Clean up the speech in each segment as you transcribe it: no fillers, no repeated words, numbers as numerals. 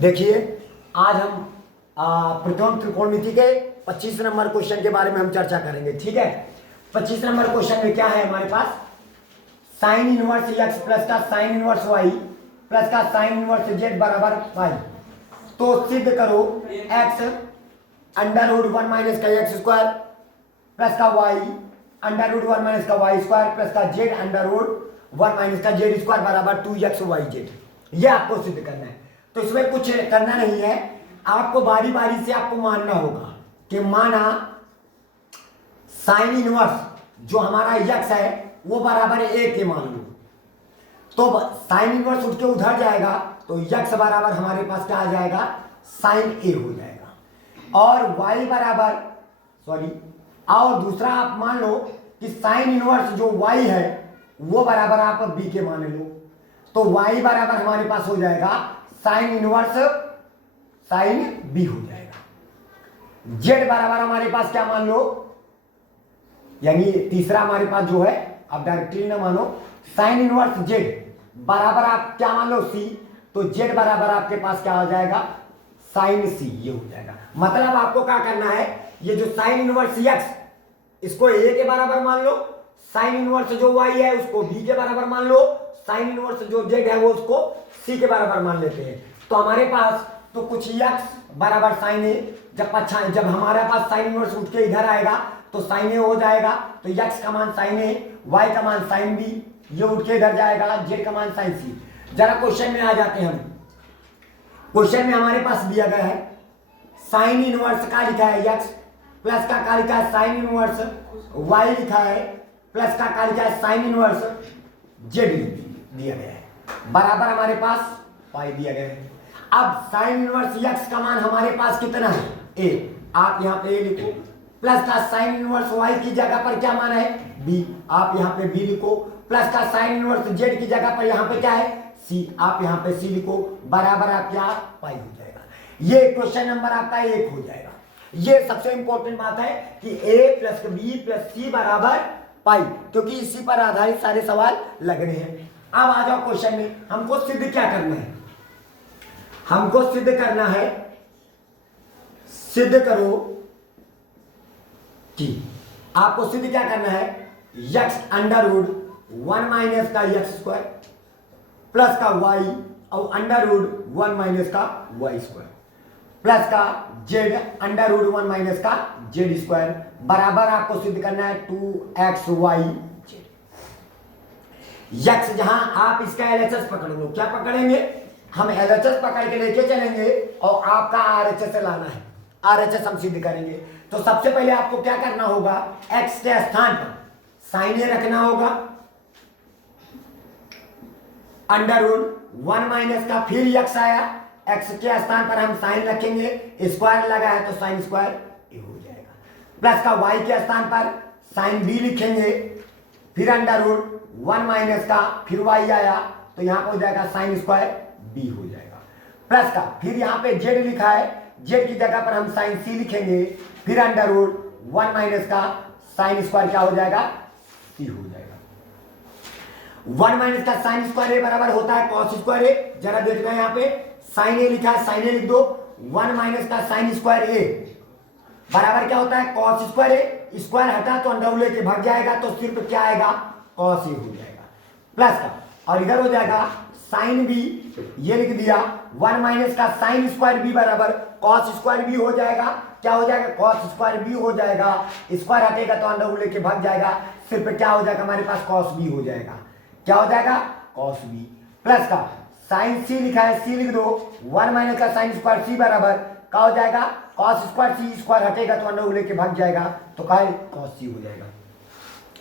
देखिए आज हम प्रथम त्रिकोणमिति के 25 नंबर क्वेश्चन के बारे में हम चर्चा करेंगे। ठीक है, 25 नंबर क्वेश्चन में क्या है हमारे पास, साइन इनवर्स एक्स प्लस का साइन इनवर्स वाई प्लस का साइन इनवर्स जेड बराबर वाई। तो सिद्ध करो एक्स अंडर रूट 1 माइनस का एक्स स्क्वायर प्लस का वाई अंडर रूट 1 माइनस का वाई स्क्वायर प्लस का जेड अंडर रूट 1 माइनस का जेड स्क्वायर बराबर 2x वाई जेड। ये आपको सिद्ध करना है। तो इसमें कुछ करना नहीं है, आपको बारी बारी से आपको मानना होगा कि माना साइन इनवर्स जो हमारा x है वो बराबर a के मान लो, तो साइन इनवर्स उठ के उधर जाएगा तो x बराबर हमारे पास क्या आ जाएगा, साइन a हो जाएगा। और y बराबर और दूसरा आप मान लो कि साइन इनवर्स जो y है वो बराबर आप b के मान लो, तो y बराबर हमारे पास हो जाएगा साइन इनवर्स साइन b हो जाएगा। z बराबर हमारे पास क्या मान लो, यानी तीसरा हमारे पास जो है, आप डायरेक्टली ना मानो, साइन इनवर्स z बराबर आप क्या मान लो c, तो z बराबर आपके पास क्या आ जाएगा, साइन c, ये हो जाएगा। मतलब आपको क्या करना है, ये जो साइन इनवर्स x इसको a के बराबर मान लो, साइन इनवर्स जो y है उसको b के बराबर मान लो, साइन इनवर्स जो z है वो उसको c के बराबर मान लेते हैं। तो हमारे पास तो कुछ x बराबर साइन a, जब हमारे पास साइन इनवर्स उठ के इधर आएगा तो साइन a हो जाएगा, तो x का मान साइन a, y का मान साइन b, ये उठ के इधर जाएगा, z का मान साइन c। जरा क्वेश्चन में आ जाते हैं हम। क्वेश्चन में हमारे पास दिया गया है साइन इनवर्स का लिखा है x प्लस का लिखा है साइन इनवर्स y लिखा है प्लस का लिखा है साइन इनवर्स z दिया गया है, बराबर हमारे पास पाई दिया गया है। अब साइन इनवर्स x का मान हमारे पास कितना है, a, आप यहाँ पे a लिखो, प्लस का साइन इनवर्स y की जगह पर क्या मान है, b, आप यहाँ पे b लिखो, प्लस का साइन इनवर्स z की जगह पर यहाँ पे क्या है, c, आप यहाँ पे c लिखो, बराबर आप क्या पाई हो जाएगा। ये क्वेश्चन नंबर आपका 1 हो जाएगा। ये सबसे इंपॉर्टेंट बात है कि a plus b plus c बराबर पाई, क्योंकि इसी पर आधारित सारे सवाल लगने हैं। अब आ जाओ क्वेश्चन में, हमको सिद्ध क्या करना है, हमको सिद्ध करना है, सिद्ध करो कि आपको सिद्ध क्या करना है, x अंडर रूट 1 माइनस का x स्क्वायर प्लस का y और अंडर रूट 1 माइनस का y स्क्वायर प्लस का z अंडर रूट 1 माइनस का z स्क्वायर बराबर आपको सिद्ध करना है 2xy z। x जहां आप इसका LHS पकड़ लो, क्या पकड़ेंगे, हम LHS पकड़ के लेके चलेंगे और आपका RHS लाना है, RHS हम सिद्ध करेंगे। तो सबसे पहले आपको क्या करना होगा, x के स्थान पर साइन a रखना होगा, अंडर रूट 1 माइनस का, फिर x आया, x के स्थान पर हम साइन रखेंगे, स्क्वायर लगा है तो साइन स्क्वायर a हो जाएगा, प्लस का y के स्थान पर साइन b लिखेंगे, फिर अंडर रूट 1 माइनस का, फिर y आया तो यहाँ पर हो जाएगा साइन स्क्वायर b हो जाएगा, प्लस का फिर यहाँ पे z लिखा है, z की जगह पर हम साइन c लिखेंगे, फिर अंडर रूट 1 माइनस का साइन स्क्वायर क्या हो जाएगा, c हो जाएगा। 1 माइनस का साइन स्क्वायर a बराबर होता है कॉस स्क्वायर a। जरा देखना है यहाँ पे साइन a लिखा है, साइन a लिख दो, 1 माइनस का साइन स्क्वायर a बराबर क्या होता है, कॉस स्क्वायर a, स्क्वायर हटा तो अंडर लेके भाग जाएगा तो सिर्फ क्या आएगा, कॉस a हो जाएगा, प्लस का और इधर हो जाएगा साइन b, ये लिख दिया, 1 माइनस का साइन स्क्वायर b बराबर कॉस स्क्वायर b हो जाएगा, क्या हो जाएगा, कॉस स्क्वायर b हो जाएगा, स्क्वायर हटेगा तो अंडर लेके भाग जाएगा, सिर्फ क्या हो जाएगा हमारे पास कॉस b हो जाएगा, क्या हो जाएगा कॉस b, प्लस का साइन c लिखा है, c लिख दो, 1 माइनस का साइन स्क्वायर c बराबर क्या हो जाएगा, कॉस स्क्वायर c, स्क्वायर हटेगा तो अंडर लेके भाग जाएगा तो क्या है कॉस c हो जाएगा।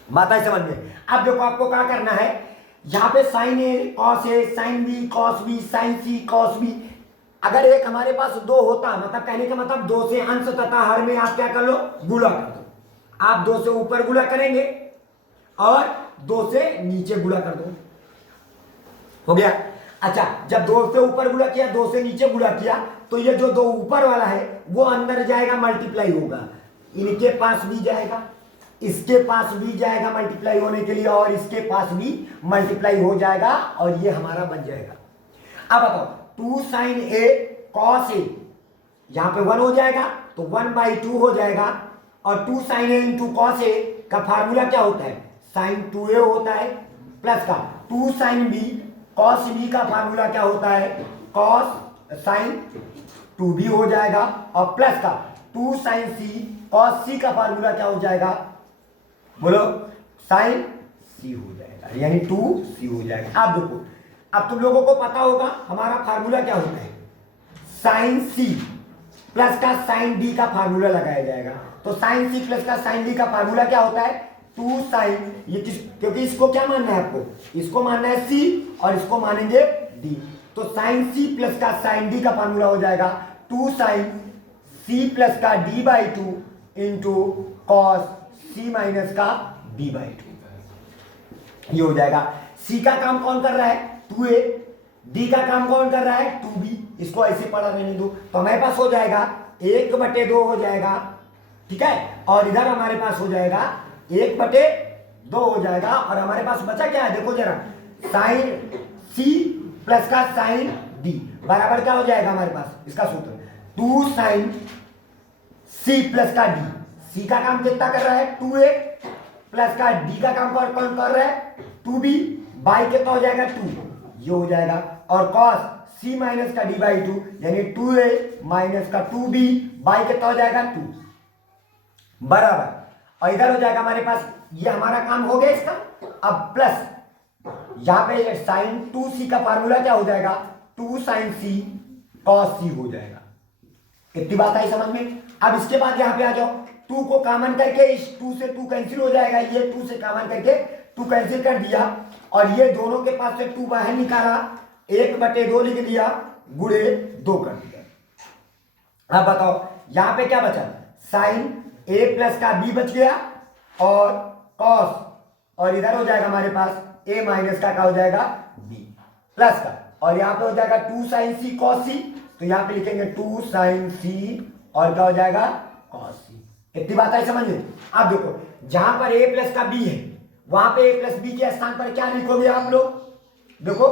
बात है समझ में। अब देखो आपको क्या करना है, यहाँ पे sine a cos a, sine b cos b, sine c cos b, अगर एक हमारे पास 2 होता, मतलब कहने का मतलब 2 से अंश तथा हर में आप क्या कर लो, गुणा कर दो, आप 2 से ऊपर गुणा करेंगे और 2 से नीचे गुणा कर दो, हो गया। अच्छा, जब 2 से ऊपर गुणा किया, 2 से नीचे गुणा किया, तो ये जो 2 ऊपर वाला है वो अंदर जाएगा, मल्टीप्लाई होगा, इनके पास भी जाएगा, इसके पास भी जाएगा मल्टीप्लाई होने के लिए, और इसके पास भी मल्टीप्लाई हो जाएगा और ये हमारा बन जाएगा। अब बताओ 2 साइन ए कॉस ए, यहां पे 1 हो जाएगा तो 1/2 हो जाएगा। और 2 sign A into cos A का फार्मूला क्या होता है, साइन 2a होता है, प्लस का 2 साइन बी कॉस बी का फार्मूला क्या होता है, कॉस साइन 2b हो जाएगा। और प्लस का 2 साइन सी कॉस सी का फार्मूला क्या हो जाएगा, बोलो, साइन सी हो जाएगा, यानी 2c हो जाएगा। अब देखो, अब तुम लोगों को पता होगा हमारा फार्मूला क्या होता है, साइन सी प्लस का साइन डी का फार्मूला लगाया जाएगा। तो साइन सी प्लस का साइन डी का फार्मूला क्या होता है, 2 साइन, ये किस, क्योंकि इसको क्या मानना है आपको, इसको मानना है सी और इसको मानेंगे डी। तो साइन सी प्लस का साइन डी का फार्मूला हो जाएगा 2 साइन सी प्लस का d/2 इंटू कॉस सी माइनस का d/2, ये हो जाएगा। सी का काम कौन कर रहा है, 2a, डी का काम कौन कर रहा है, 2b, इसको ऐसे पढ़ा रहने दो। तो हमारे पास हो जाएगा 1/2 हो जाएगा, ठीक है, और इधर हमारे पास हो जाएगा 1/2 हो जाएगा। और हमारे पास बचा क्या है, देखो जरा, साइन सी प्लस का साइन डी बराबर क्या हो जाएगा हमारे पास, इसका सूत्र 2 साइन सी प्लस का डी, सी का काम कितना कर रहा है 2a, प्लस का डी का काम कौन कर रहा है 2b, बाई कितना हो जाएगा 2, ये हो जाएगा। और कॉस सी माइनस का d/2 यानी 2a माइनस का 2b बाई कितना हो जाएगा 2 बराबर। और इधर हो जाएगा हमारे पास, ये हमारा काम हो गया इसका। अब प्लस यहां पे साइन 2c का फार्मूला क्या हो जाएगा, 2 साइन सी कॉस सी हो जाएगा। इतनी बात आई समझ में। अब इसके बाद यहां पे आ जाओ, 2 को कॉमन करके इस 2 से 2 कैंसिल हो जाएगा, ये 2 से कॉमन करके 2 कैंसिल कर दिया और ये दोनों के पास से 2 बाहर निकाला, 1/2 लिख दिया, गुणे 2 कर दिया। अब बताओ यहां पे क्या बचा, साइन a प्लस का b बच गया और कॉस, और इधर हो जाएगा हमारे पास a माइनस का क्या हो जाएगा b प्लस का, और यहां पे हो जाएगा 2 साइन सी कॉस सी, तो यहां पे लिखेंगे 2 साइन सी और क्या हो जाएगा कॉस सी। इतनी बात आई समझ में। अब देखो जहां पर a प्लस का b है वहां पे a प्लस बी के स्थान पर क्या लिखोगे आप लोग, देखो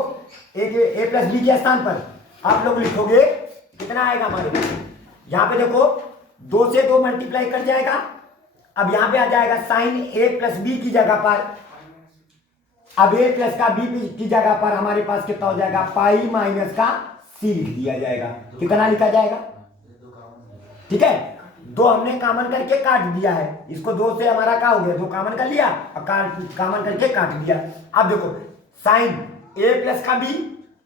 a प्लस बी के स्थान पर आप लोग लिखोगे कितना आएगा हमारे पास, यहां पे देखो 2 से 2 मल्टीप्लाई कर जाएगा। अब यहां पे आ जाएगा साइन a प्लस बी की जगह पर, अब a प्लस का b की जगह पर हमारे पास कितना हो जाएगा, पाई माइनस का c लिख दिया जाएगा। कितना लिखा जाएगा, ठीक है, 2 हमने कॉमन करके काट दिया है, इसको 2 से हमारा क्या हो गया, 2 कॉमन कर लिया और कॉमन करके काट दिया। अब देखो साइन a प्लस का b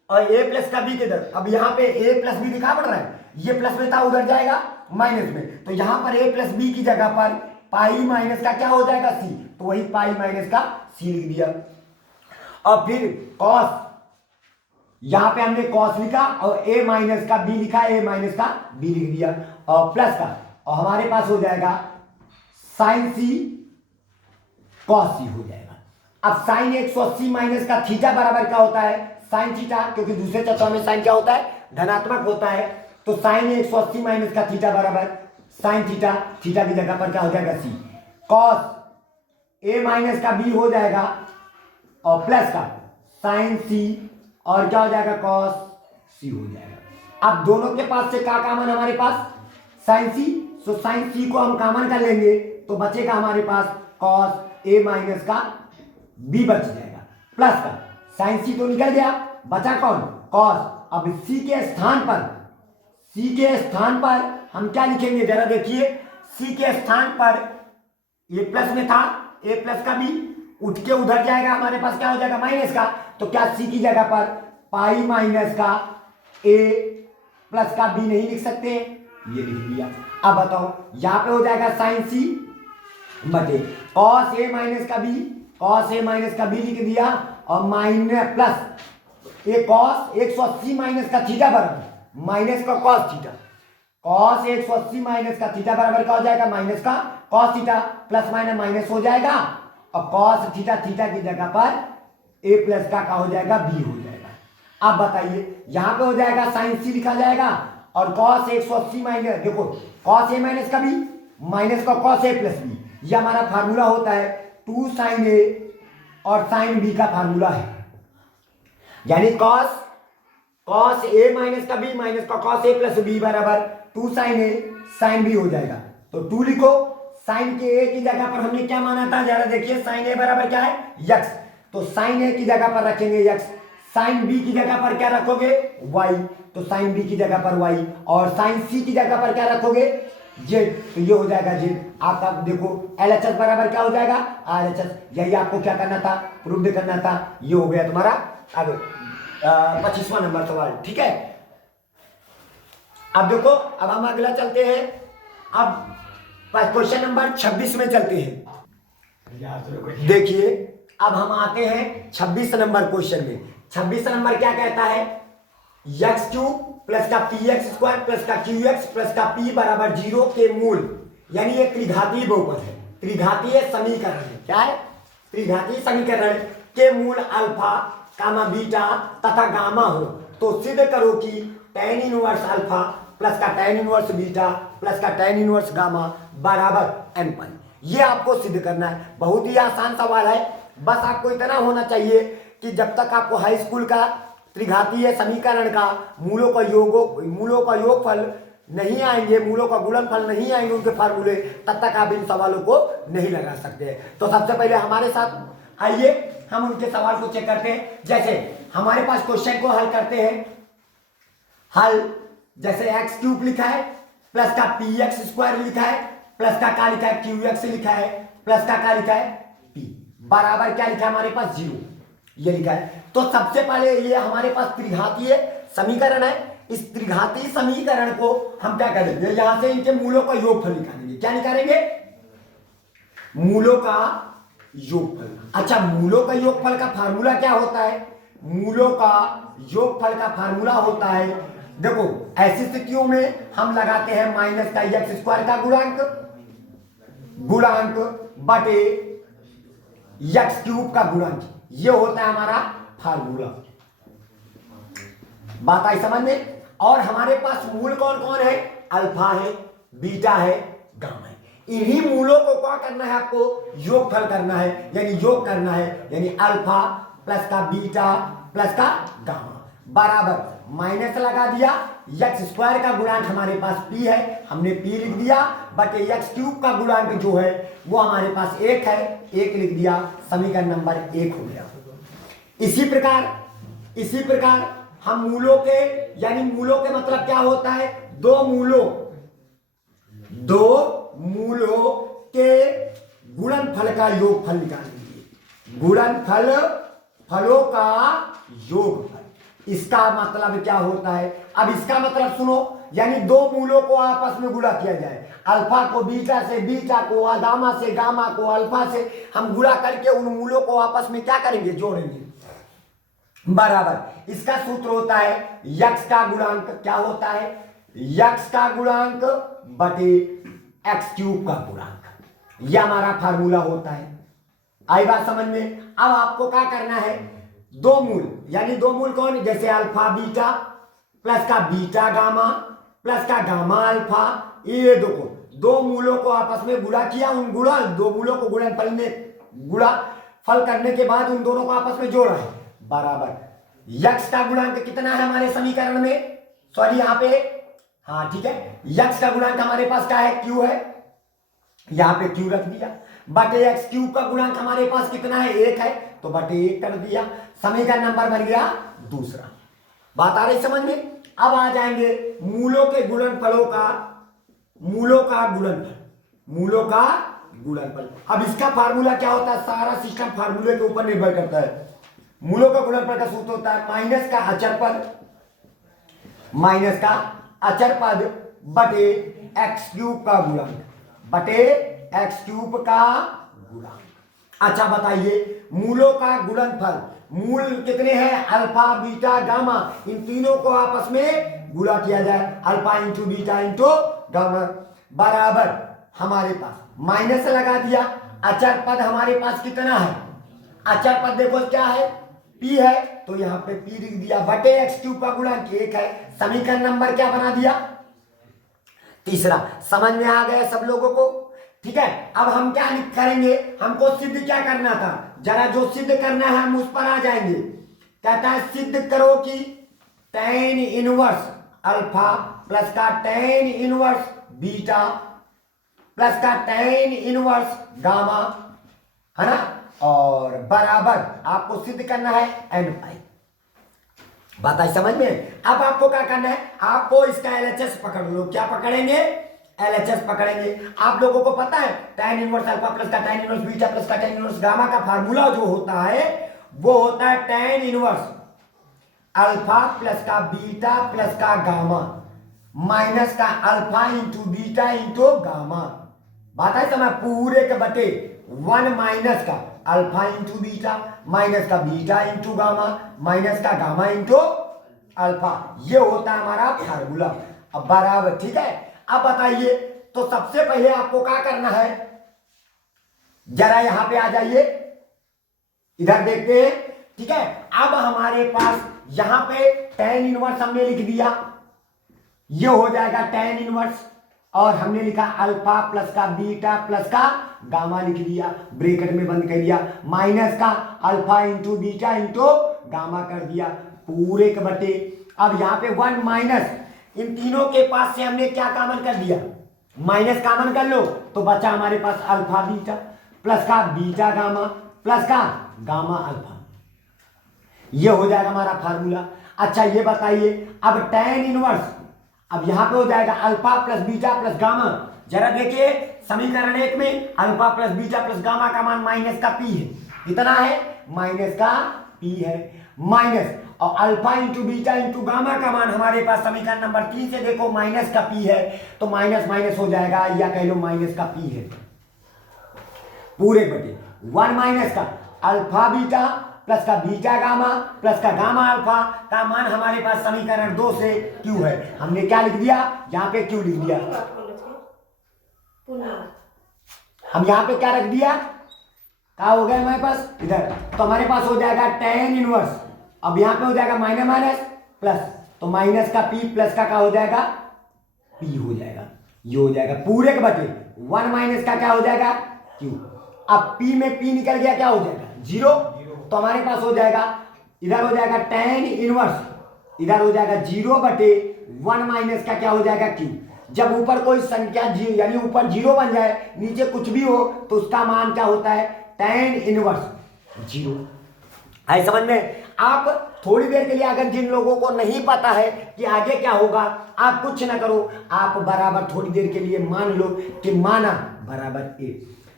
और a प्लस का b किधर, अब यहाँ पे a प्लस बी दिखा पड़ रहा है, ये प्लस में था उधर जाएगा माइनस में, तो यहाँ पर a प्लस बी की जगह पर पाई माइनस का क्या हो जाएगा c, तो वही पाई माइनस का c लिख दिया। और फिर कॉस, यहां पे हमने कॉस लिखा और a माइनस का b लिखा, a माइनस का b लिख दिया और प्लस का, और हमारे पास हो जाएगा साइन सी कॉस सी हो जाएगा। अब साइन 180 माइनस का थीटा बराबर क्या होता है, साइन थीटा, क्योंकि दूसरे तत्व में साइन क्या होता है, धनात्मक होता है, तो साइन 180 माइनस का थीटा बराबर साइन थीटा, थीटा की जगह पर क्या हो जाएगा सी, कॉस a माइनस का b हो जाएगा और प्लस का साइन सी और क्या हो जाएगा कॉस सी हो जाएगा। अब दोनों के पास से क्या कॉमन हमारे पास, साइन सी, सो साइन सी को हम कॉमन कर लेंगे तो बचेगा हमारे पास कॉस a माइनस का b बच जाएगा, प्लस का साइन सी तो निकल गया, बचा कौन, कॉस। अब c के स्थान पर हम क्या लिखेंगे जरा देखिए, c के स्थान पर ये प्लस में था a प्लस का b, उठ के उधर जाएगा हमारे पास क्या हो जाएगा माइनस का, तो क्या c की जगह पर पाई माइनस का a प्लस का b नहीं लिख सकते, ये लिख दिया। अब बताओ यहां पे हो जाएगा साइन सी बटे कॉस a माइनस का b, कॉस a माइनस का b लिख दिया और माइनस प्लस ये कॉस 180 माइनस का थीटा बराबर माइनस का कॉस थीटा, कॉस 180 माइनस का थीटा बराबर क्या हो जाएगा, माइनस का cos theta, plus minus minus हो जाएगा और कॉस थीटा, थीटा की जगह पर a प्लस का क्या हो जाएगा, b हो जाएगा। अब बताइए यहां पे हो जाएगा साइन सी लिखा जाएगा और कॉस 180 माइनस, देखो कॉस a माइनस का b माइनस का कॉस a प्लस b, ये हमारा फार्मूला होता है 2 साइन a और साइन b का फार्मूला है, यानी कॉस कॉस ए माइनस का बी माइनस का कॉस ए प्लस बी बराबर 2 साइन ए साइन बी हो जाएगा। तो 2 लिखो, साइन के ए की जगह पर हमने क्या माना था, जरा देखिए, साइन ए बराबर क्या है, यक्स। तो साइन ए की जगह पर रखेंगे यक्स, साइन बी की जगह पर क्या रखोगे, वाई। तो साइन बी की जगह पर वाई, और साइन सी की जगह पर क्या रखोगे, जेड। तो ये हो जाएगा जेड। आपका देखो LHS बराबर क्या हो जाएगा, RHS। यही आपको क्या करना था, प्रूव करना था। ये हो गया तुम्हारा अब 25वां नंबर सवाल। ठीक है, अब देखो, अब हम अगला चलते हैं। अब क्वेश्चन नंबर 26 में चलते हैं। देखिए, अब हम आते हैं 26 नंबर क्वेश्चन में। 26 नंबर क्या कहता है, एक्स क्यूब प्लस का पी एक्स स्क्वायर प्लस का क्यू एक्स प्लस का पी बराबर 0 के मूल, यानी ये त्रिघातीय बहुपद है, त्रिघातीय समीकरण है। क्या है, त्रिघातीय समीकरण के मूल अल्फा कामा बीटा तथा गामा हो तो सिद्ध करो कि tan इनवर्स अल्फा प्लस का tan इनवर्स बीटा प्लस का tan इनवर्स गामा बराबर n पाई। ये आपको सिद्ध करना है। बहुत ही आसान सवाल है, बस आपको इतना होना चाहिए कि जब तक आपको हाई स्कूल का त्रिघातीय समीकरण का मूलों का योगफल नहीं आएंगे, मूलों का गुणनफल नहीं आएंगे उनके फार्मूले, तब तक आप इन सवालों को नहीं लगा सकते। तो सबसे पहले हमारे साथ आइए, हम उनके सवाल को चेक करते हैं। जैसे हमारे पास क्वेश्चन को हल करते हैं। हल जैसे एक्स क्यूब लिखा है प्लस का पी एक्स स्क्वायर लिखा है प्लस का क्या लिखा है, क्यू एक्स लिखा है प्लस का क्या लिखा है, पी बराबर क्या लिखा है हमारे पास, 0 ये लिखा है। तो सबसे पहले ये हमारे पास त्रिघातीय समीकरण है। इस त्रिघातीय समीकरण को हम क्या करेंगे, यहां से इनके मूलों का योगफल निकालेंगे। क्या निकालेंगे, मूलों का योगफल। अच्छा, मूलों का योगफल का फार्मूला क्या होता है, मूलों का योगफल का फार्मूला होता है, देखो ऐसी स्थितियों में हम लगाते हैं माइनस का एक्स स्क्वायर का गुणांक बटे एक्स क्यूब का गुणांक। ये होता है हमारा फार्मूला। बात आई समझ में। और हमारे पास मूल कौन कौन है, अल्फा है, बीटा है, गामा है। इन्हीं मूलों को क्या करना है, आपको योगफल करना है, यानी योग करना है, यानी अल्फा प्लस का बीटा प्लस का गामा बराबर माइनस लगा दिया, एक्स स्क्वायर का गुणांक हमारे पास पी है, हमने पी लिख दिया, बटे एक्स क्यूब का गुणांक जो है वो हमारे पास 1 है, 1 लिख दिया, समीकरण नंबर 1 हो गया। इसी प्रकार हम मूलों के, यानी मूलों के मतलब क्या होता है, दो मूलों के गुणनफल का योगफल निकालेंगे। फलों का योगफल, इसका मतलब क्या होता है। अब इसका मतलब सुनो, यानी दो मूलों को आपस में गुणा किया जाए, अल्फा को बीटा से, बीटा को गामा से, गामा को अल्फा से, हम गुणा करके उन मूलों को आपस में क्या करेंगे, जोड़ेंगे बराबर। इसका सूत्र होता है यक्स का गुणांक, क्या होता है, यक्स का गुणांक बटे एक्स क्यूब का गुणांक। यह हमारा फार्मूला होता है। आई बात समझ में। अब आपको क्या करना है, दो मूल, यानी दो मूल कौन, जैसे अल्फा बीटा प्लस का बीटा गामा प्लस का गामा अल्फा, ये देखो दो मूलों को आपस में गुणा किया, उन दो मूलों को गुणनफल करने के बाद उन दोनों को आपस में जोड़ा है बराबर। यक्स का गुणांक कितना है हमारे समीकरण में, सॉरी यहां पे, हाँ ठीक है, यक्स का गुणांक हमारे पास क्या है, क्यू है, यहां पे क्यू रख दिया, बटे एक्स क्यूब का गुणांक हमारे पास कितना है, 1 है, तो बटे 1 कर दिया, समीकरण नंबर बन गया दूसरा। बात आ रही समझ में। अब आ जाएंगे मूलों के गुणनफलों का, मूलों का गुणनफल। अब इसका फार्मूला क्या होता है, सारा सिस्टम फार्मूले के ऊपर निर्भर करता है। मूलों का गुणनफल का सूत्र होता है माइनस का अचर पद बटे एक्स क्यूब का गुणांक, बटे एक्स क्यूब का गुणांक। अच्छा बताइए, मूलों का गुणनफल, मूल कितने हैं, अल्फा बीटा गामा, इन तीनों को आपस में गुणा किया जाए, alpha into beta into gamma बराबर, हमारे पास माइनस लगा दिया, अचर पद हमारे पास कितना है, अचर पद देखो क्या है, पी है, तो यहां पे पी लिख दिया, बटे एक्स क्यूब का गुणांक 1 है, समीकरण नंबर क्या बना दिया, तीसरा। समझ में आ गया सब लोगों को, ठीक है। अब हम क्या करेंगे, हमको सिद्ध क्या करना था, जरा जो सिद्ध करना है हम उस पर आ जाएंगे। कहता है सिद्ध करो कि tan इनवर्स अल्फा प्लस का tan इनवर्स बीटा प्लस का tan इनवर्स गामा, है ना, और बराबर आपको सिद्ध करना है n पाई। बात आई समझ में? अब आपको क्या करना है, आपको इसका LHS पकड़ लो। क्या पकड़ेंगे? LHS पकड़ेंगे। आप लोगों को पता है tan इनवर्स अल्फा प्लस का tan इनवर्स बीटा प्लस का tan इनवर्स गामा का फार्मूला जो होता है वो होता है tan इनवर्स अल्फा प्लस का बीटा प्लस का गामा माइनस का alpha into beta into gamma. बात है समझ? पूरे के बटे 1 माइनस का अल्फा इंटू बीटा माइनस का बीटा इंटू गामा माइनस का गामा इंटू अल्फा। ये होता है हमारा फार्मूला। अब बराबर, ठीक है। अब बताइए, तो सबसे पहले आपको क्या करना है, जरा यहां पे आ जाइए, इधर देखते हैं, ठीक है। अब हमारे पास यहां पे tan इनवर्स हमने लिख दिया, ये हो जाएगा tan इनवर्स, और हमने लिखा अल्फा प्लस का बीटा प्लस का गामा लिख दिया, ब्रैकेट में बंद कर दिया, माइनस का alpha into beta into gamma कर दिया पूरे के बटे। अब यहाँ पे 1 माइनस, इन तीनों के पास से हमने क्या कॉमन कर दिया, माइनस कॉमन कर लो, तो बचा हमारे पास अल्फा बीटा प्लस का बीटा गामा प्लस का गामा अल्फा। ये हो जाएगा हमारा फार्मूला। अच्छा ये बताइए, अब tan इनवर्स, अब यहां पे हो जाएगा alpha plus beta plus gamma. जरा देखिए समीकरण 1 में alpha plus beta plus gamma का मान माइनस का पी है, कितना है, माइनस का पी है, माइनस और alpha into beta into gamma का मान हमारे पास समीकरण नंबर 3 से देखो माइनस का पी है, तो माइनस माइनस हो जाएगा, या कह लो माइनस का पी है पूरे बटे 1 माइनस का अल्फा बीटा प्लस का बीटा गामा प्लस का गामा अल्फा का मान हमारे पास समीकरण 2 से क्यू है। हमने क्या लिख दिया, यहाँ पे क्यू लिख दिया, हम यहाँ पे क्या रख दिया, क्या हो गया हमारे पास इधर, तो हमारे पास हो जाएगा tan इनवर्स, अब यहाँ पे हो जाएगा माइनस माइनस प्लस, तो माइनस का पी प्लस का क्या हो जाएगा, पी हो जाएगा, ये हो जाएगा पूरे के बटे 1 माइनस का क्या हो जाएगा, क्यू। अब p में p निकल गया, क्या हो जाएगा, 0, तो हमारे पास हो जाएगा, इधर हो जाएगा tan इनवर्स, इधर हो जाएगा 0 बटे 1 माइनस का क्या हो जाएगा, क्यू। जब ऊपर कोई संख्या यानी ऊपर 0 बन जाए, नीचे कुछ भी हो, तो उसका मान क्या होता है, tan इनवर्स 0। है समझ में? आप थोड़ी देर के लिए, अगर जिन लोगों को नहीं पता है कि आगे क्या होगा, आप कुछ ना करो, आप बराबर थोड़ी देर के लिए मान लो कि माना बराबर ए,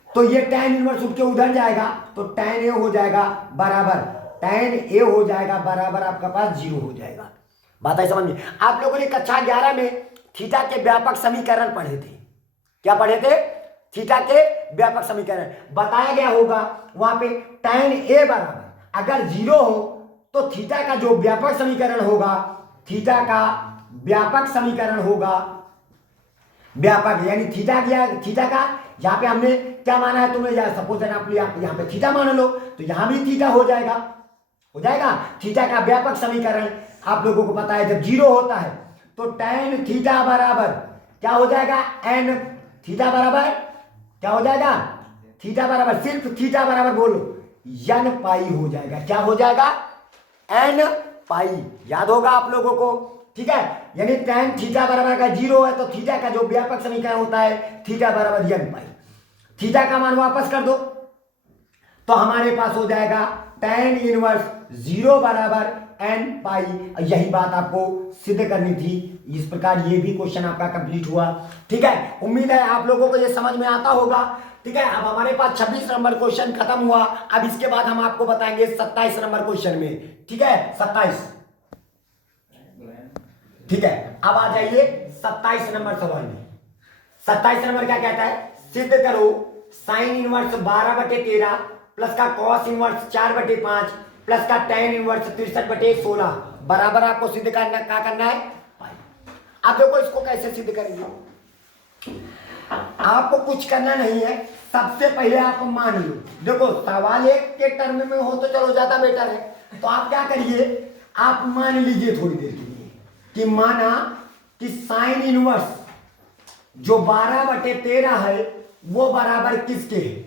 तो ये tan इनवर्स उठ के उधर जाएगा, तो tan ए हो जाएगा बराबर, tan ए हो जाएगा बराबर आपका पास 0 हो जाएगा। बात है समझ में? आप लोगों ने कक्षा 11 में थीटा के व्यापक समीकरण पढ़े थे, क्या पढ़े थे, थीटा के व्यापक समीकरण बताया गया होगा, वहां पे tan ए बराबर अगर 0 हो तो थीटा का जो व्यापक समीकरण होगा, थीटा का व्यापक समीकरण होगा, व्यापक यानी थीटा का यहाँ पे हमने क्या माना है, तुम्हें सपोज आप यहाँ पे थीटा मान लो, तो यहाँ भी थीटा हो जाएगा थीटा का व्यापक समीकरण। आप लोगों को पता है जब 0 होता है तो tan थीटा बराबर क्या हो जाएगा, n थीटा बराबर क्या हो जाएगा, थीटा बराबर सिर्फ थीटा बराबर बोलो n पाई हो जाएगा, क्या हो जाएगा, n पाई। याद होगा आप लोगों को, ठीक है। यानी tan थीटा बराबर का 0 है तो थीटा का जो व्यापक समीकरण होता है थीटा बराबर n पाई। थीटा का मान वापस कर दो तो हमारे पास हो जाएगा tan इनवर्स 0 बराबर n पाई। यही बात आपको सिद्ध करनी थी। इस प्रकार ये भी क्वेश्चन आपका कंप्लीट हुआ, ठीक है। उम्मीद है आप लोगों को ये समझ में आता होगा, ठीक है। अब हमारे पास 26 नंबर क्वेश्चन खत्म हुआ। अब इसके बाद हम आपको बताएंगे 27 नंबर क्वेश्चन में, ठीक है, 27, ठीक है। अब आ जाइए 27 नंबर सवाल में। 27 नंबर क्या कहता है, सिद्ध करो साइन इनवर्स 12/13 प्लस का कॉस इनवर्स 4/5 प्लस का tan इनवर्स 63/16 बराबर आपको सिद्ध करना, क्या करना है, पाई। अब देखो इसको कैसे सिद्ध करेंगे, आपको कुछ करना नहीं है, सबसे पहले आप मान लो, देखो सवाल एक के टर्म में हो तो चलो ज्यादा बेटर है, तो आप क्या करिए, आप मान लीजिए थोड़ी देर के लिए कि माना कि साइन इनवर्स जो 12/13 है वो बराबर किसके है,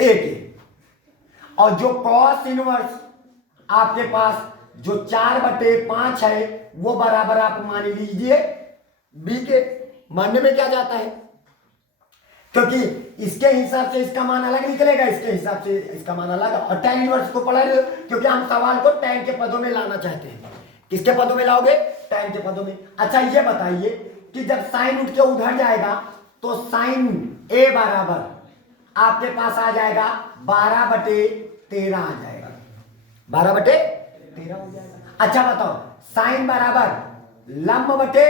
ए के, और जो कॉस इनवर्स आपके पास जो 4/5 है वो बराबर आप मान लीजिए बी के। मानने में क्या जाता है, क्योंकि इसके हिसाब से इसका मान अलग निकलेगा, इसके हिसाब से इसका मान अलग। और tan इनवर्स को पढ़ा रहे हो क्योंकि हम सवाल को tan के पदों में लाना चाहते हैं। किसके पदों में लाओगे, tan के पदों में। अच्छा ये बताइए कि जब साइन उठ के उधर जाएगा तो साइन a बराबर आपके पास आ जाएगा 12/13 आ जाएगा, 12/13 हो जाएगा। अच्छा बताओ साइन बराबर लंब बटे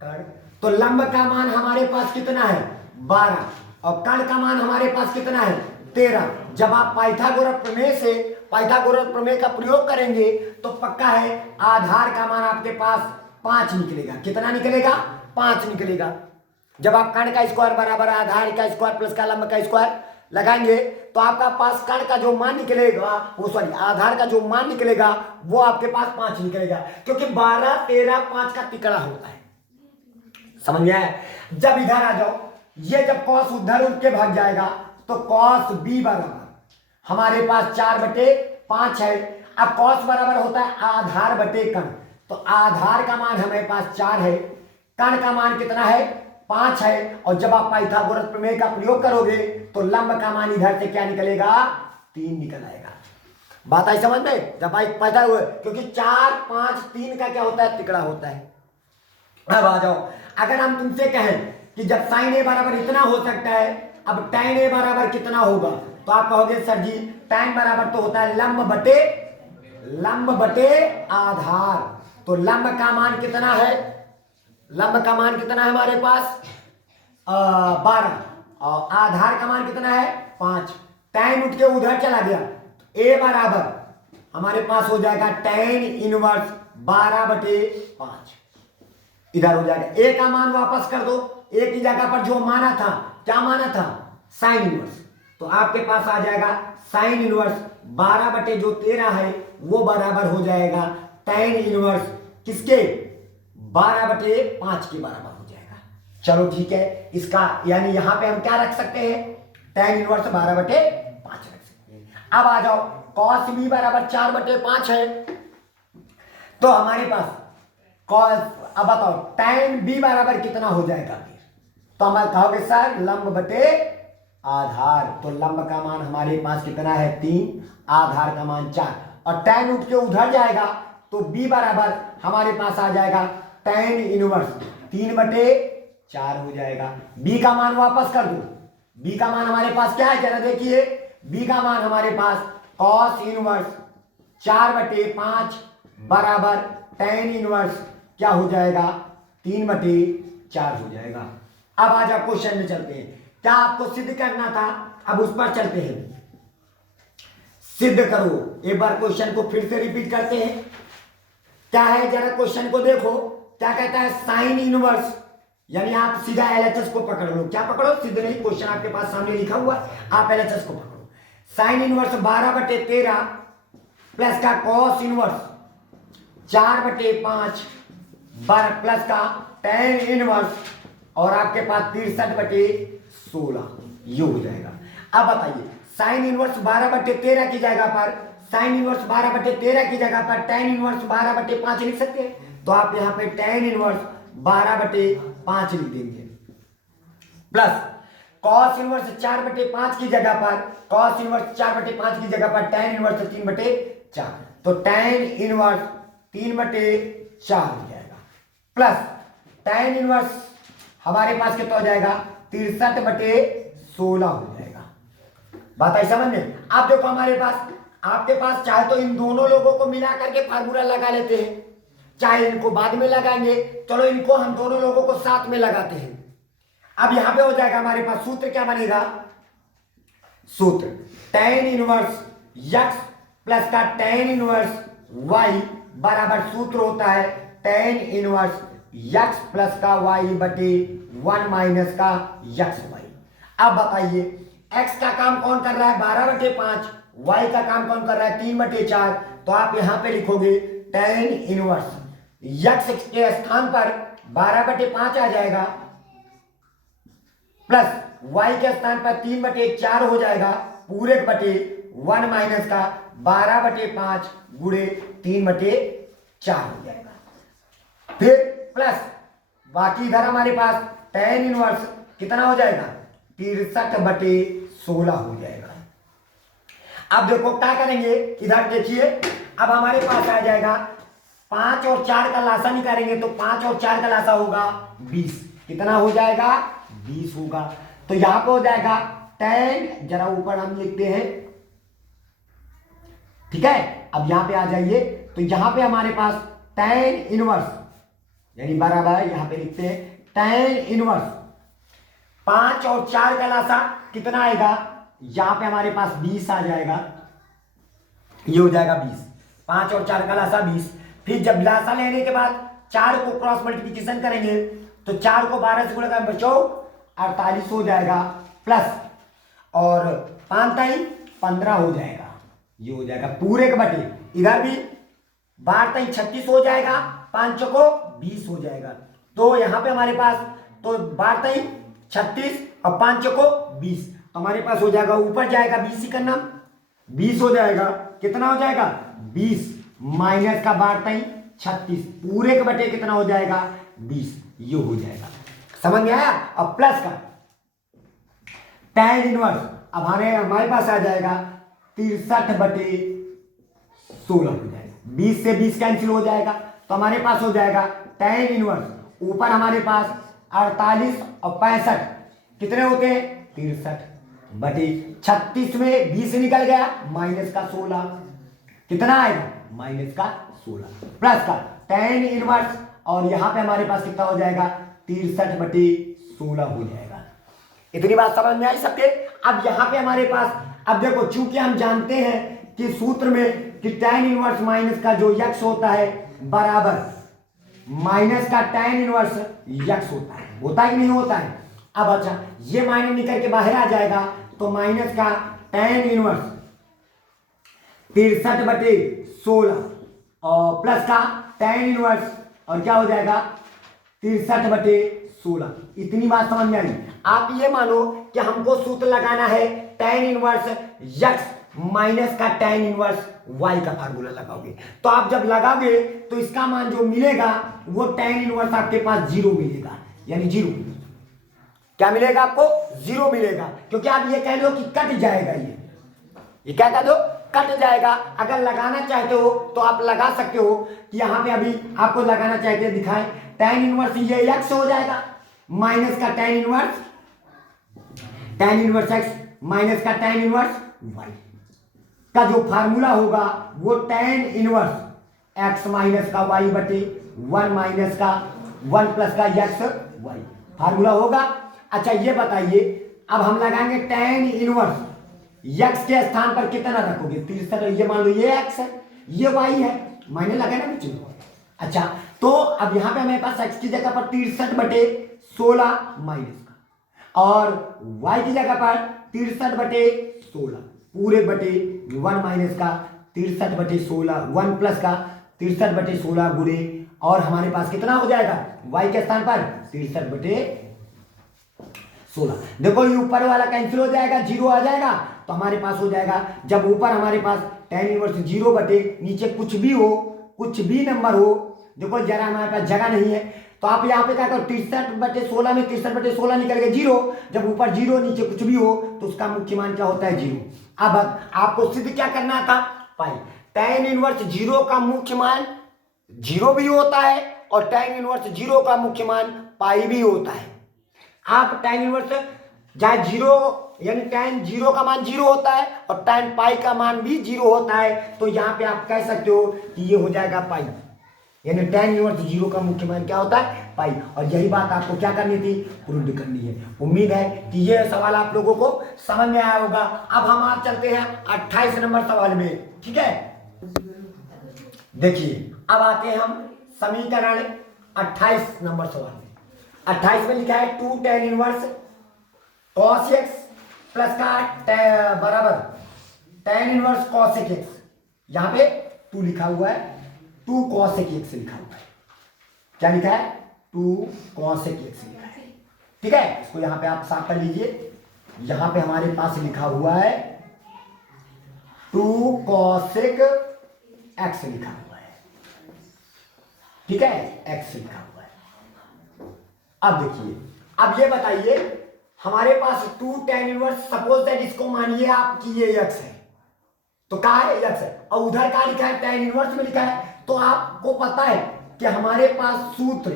कर्ण, तो लंब का मान हमारे पास कितना है 12 और कर्ण का मान हमारे पास कितना है 13। जब आप पाइथागोरस प्रमेय का प्रयोग करेंगे तो पक्का है आधार का मान आपके पास 5 निकलेगा। कितना निकलेगा, 5 निकलेगा। जब आप कर्ण का स्क्वायर बराबर आधार का स्क्वायर प्लस का लंब का स्क्वायर लगाएंगे तो आपका पास कर्ण का जो मान निकलेगा वो सॉरी आधार का जो मान निकलेगा वो आपके पास 5 निकलेगा, क्योंकि 12 13 5 का तिकड़ा होता है। समझ में आया। जब इधर आ जाओ, ये जब कॉस उधर उठ के भाग जाएगा तो कॉस बी बराबर हमारे पास 4/5 है। अब कॉस बराबर होता है आधार बटे कर्ण, तो आधार का मान हमारे पास 4 है, कर्ण का मान कितना है 5 है। और जब आप पाइथागोरस प्रमेय का प्रयोग करोगे तो लंब का मान इधर से क्या निकलेगा 3 निकल आएगा। बात आई समझ में। जब क्योंकि 4 5 3 का क्या होता है तिकड़ा होता है। अब आ जाओ, अगर हम तुमसे कहें कि जब साइन ए बराबर इतना हो सकता है, अब tan ए बराबर कितना होगा, तो आप कहोगे सर जी tan बराबर तो होता है लंब बटे आधार। तो लंब का मान कितना है, लंब का मान कितना है हमारे पास 12 और आधार का मान कितना है 5। tan उठ के उधर चला गया तो a बराबर हमारे पास हो जाएगा tan इनवर्स 12/5 इधर हो जाएगा। ए का मान वापस कर दो, ए की जगह पर जो माना था क्या माना था साइन इनवर्स, तो आपके पास आ जाएगा साइन इनवर्स 12/13 है वो बराबर हो जाएगा tan इनवर्स किसके 12/5 के बराबर हो जाएगा। चलो ठीक है, इसका यानी यहां पे हम क्या रख सकते हैं tan इनवर्स 12/5 रख सकते हैं। अब आ जाओ cos b बराबर 4/5 है, तो हमारे पास cos अब बताओ tan b बराबर कितना हो जाएगा फिर, तो हम कहोगे सर लंब बटे आधार, तो लंब का मान हमारे पास कितना है 3, आधार का मान 4 और tan उठ के उधर जाएगा तो b बराबर हमारे पास आ जाएगा tan इनवर्स 3/4 हो जाएगा। b का मान वापस कर दो, b का मान हमारे पास क्या है जरा देखिए, b का मान हमारे पास cos इनवर्स 4/5 बराबर tan इनवर्स क्या हो जाएगा 3/4 हो जाएगा। अब आ जाओ क्वेश्चन में चलते हैं, क्या आपको सिद्ध करना था, अब उस पर चलते हैं। सिद्ध करो, एक बार क्वेश्चन को फिर से रिपीट करते हैं। क्या है जरा क्वेश्चन को देखो, क्या कहता है साइन इनवर्स, यानी आप सीधा एलएचएस को पकड़ लो। क्या पकड़ो, सिद्ध नहीं, क्वेश्चन आपके पास सामने लिखा हुआ, आप एलएचएस को पकड़ो। साइन इनवर्स 12/13 प्लस का कॉस इनवर्स 4/5 प्लस का tan इनवर्स और आपके पास 63/16 ये हो जाएगा। अब बताइए साइन इनवर्स 12/13 की जगह पर साइन इनवर्स 12/13 की जगह पर tan इनवर्स 12/5 लिख सकते हैं, तो आप यहां पे tan इनवर्स 12/5 लिख देंगे प्लस cos इनवर्स 4/5 की जगह पर cos इनवर्स 4/5 की जगह पर tan इनवर्स 3/4, तो tan इनवर्स 3/4 हो जाएगा प्लस tan इनवर्स हमारे पास कितना हो जाएगा 63/16 हो जाएगा। बात आई समझ में। आप देखो हमारे पास, आपके पास चाहे तो इन दोनों लोगों को मिला करके फार्मूला लगा लेते हैं, चाहे इनको बाद में लगाएंगे, चलो इनको हम दोनों लोगों को साथ में लगाते हैं। अब यहां पे हो जाएगा हमारे पास सूत्र क्या बनेगा, सूत्र tan इनवर्स x प्लस का tan इनवर्स y बराबर सूत्र होता है tan इनवर्स x प्लस का y बटे 1 माइनस का xy। अब बताइए x का काम कौन कर रहा है 12/5, y का काम कौन कर रहा है 3/4, तो आप यहां पे लिखोगे tan इनवर्स x के स्थान पर 12/5 आ जाएगा प्लस y के स्थान पर 3/4 हो जाएगा पूरे बटे 1 माइनस का 12/5 गुणे 3/4 हो जाएगा। फिर प्लस बाकी इधर हमारे पास tan इनवर्स कितना हो जाएगा, 63/16 हो जाएगा। अब देखो क्या करेंगे, इधर देखिए, अब हमारे पास आ जाएगा 5 और 4 का लासा निकालेंगे तो 5 और 4 का लासा होगा 20। कितना हो जाएगा, 20 होगा। तो यहां पे हो जाएगा tan, जरा ऊपर हम लिखते हैं, ठीक है। अब यहां पे आ जाइए, तो यहां पे हमारे पास tan इनवर्स यानी बराबर, यहां पे लिखते हैं tan इनवर्स 5 और 4 का लासा कितना आएगा, यहां पे हमारे पास 20 आ जाएगा। ये हो जाएगा 20, 5 और 4 का लासा 20। फिर जब लासा लेने के बाद 4 को क्रॉस मल्टीप्लिकेशन करेंगे तो 4 को 12 से गुणा करें बच्चों 48 हो जाएगा, प्लस और 5 टाइम 15 हो जाएगा। ये हो जाएगा पूरे के बटे, इधर भी 12 टाइम 36 हो जाएगा, 5 को 20 हो जाएगा। तो यहां पे हमारे पास तो 12 टाइम 36 और 5 को 20, तो हमारे पास हो जाएगा, ऊपर जाएगा 20 ही करना, 20 हो जाएगा। कितना हो जाएगा, 20 माइनस का 12 टाइम 36 पूरे के बटे कितना हो जाएगा, 20। ये हो जाएगा, समझ में आया। अब प्लस का tan इनवर्स, अब हमारे पास आ जाएगा 63/16 हो जाएगा। 20 से 20 कैंसिल हो जाएगा, तो हमारे पास हो जाएगा tan इनवर्स, ऊपर हमारे पास 48 और 65 कितने होते हैं, 63/36 में 20 निकल गया, माइनस का 16 कितना आएगा, माइनस का 16, प्लस का tan इनवर्स, और यहां पे हमारे पास कितना हो जाएगा, 63/16 हो जाएगा। इतनी बात समझ में आई सबके। अब यहां पे हमारे पास, अब देखो चूंकि हम जानते हैं कि सूत्र में कि tan इनवर्स माइनस का जो x होता है बराबर माइनस का tan इनवर्स x होता है कि नहीं होता है। अब अच्छा, ये माइनस निकल के बाहर आ जाएगा, तो माइनस का tan इनवर्स 63/16 और प्लस का tan इनवर्स, और क्या हो जाएगा 63/16। इतनी बात समझ में आई। आप ये मानो कि हमको सूत्र लगाना है tan इनवर्स x माइनस का tan इनवर्स y का फार्मूला लगाओगे, तो आप जब लगाओगे तो इसका मान जो मिलेगा वो tan इनवर्स आपके पास 0 मिलेगा, यानी 0 क्या मिलेगा आपको, 0 मिलेगा, क्योंकि आप ये कह लो कि कट जाएगा, ये क्या कह दो, कट जाएगा। अगर लगाना चाहते हो तो आप लगा सकते हो कि यहाँ पे अभी आपको लगाना चाहते दिखाएं, tan इनवर्स ये x हो जाएगा माइनस का tan इनवर्स x माइनस का tan इनवर्स y का जो फार्मूला होगा वो tan इनवर्स x माइनस का y बटे 1 माइनस का 1 प्लस का x y फार्मूला होगा। अच्छा ये बताइए, अब हम लगाएंगे tan इनवर्स x के स्थान पर कितना रखोगे, 63, ये मान लो ये x है, ये y है, मैंने लगाया ना बच्चों। अच्छा, तो अब यहाँ पे हमारे पास x की जगह पर 63/16 माइनस का, और y की जगह पर 63/16 पूरे बटे 1 माइनस का 63/16 1 प्लस का 63/16 गुणे, और हमारे पास कितना हो जाएगा y के स्थान पर 63/16। देखो ये ऊपर वाला कैंसिल हो जाएगा, 0 आ जाएगा, तो हमारे पास हो जाएगा, जब ऊपर हमारे पास tan इनवर्स 0 बटे नीचे कुछ भी हो, कुछ भी नंबर हो, देखो जरा हमारे पास जगह नहीं है, तो आप यहाँ पे क्या करो, 63/16 में 63/16 निकल गए 0, जब ऊपर 0 नीचे कुछ भी हो तो उसका मुख्य मान क्या होता है, 0। अब आपको सिद्ध क्या करना था, पाई tan इनवर्स 0 का मुख्य मान 0 भी होता है, और tan इनवर्स 0 का मुख्य मान पाई भी होता है। आप tan इनवर्स चाहे 0 यानी tan 0 का मान 0 होता है और tan पाई का मान भी 0 होता है, तो यहाँ पे आप कह सकते हो कि ये हो जाएगा पाई, यानी tan इनवर्स 0 का मुख्य मान क्या होता है, पाई। और यही बात आपको क्या करनी थी, प्रूव करनी है। उम्मीद है कि ये सवाल आप लोगों को समझ में आया होगा। अब हम आप चलते हैं 28 नंबर सवाल में, ठीक है। देखिए अब आते हैं हम समीकरण 28 नंबर सवाल में। 28 में लिखा है 2 tan inverse cos x plus का बराबर tan इनवर्स cos x, यहाँ पे 2 लिखा हुआ है, 2 cos x लिखा हुआ है, क्या लिखा है, 2 cos x लिखा है, ठीक है। इसको यहाँ पे आप साफ कर लीजिए, यहाँ पे हमारे पास लिखा हुआ है 2 cos x लिखा हुआ है, ठीक है, एक्स लिखा हुआ है। अब देखिए, अब ये बताइए हमारे पास 2 tan इनवर्स, सपोज दैट इसको मानिए आप कि ये x है, तो कहा है x है, और उधर क्या लिखा है, tan इनवर्स में लिखा है। तो आपको पता है कि हमारे पास सूत्र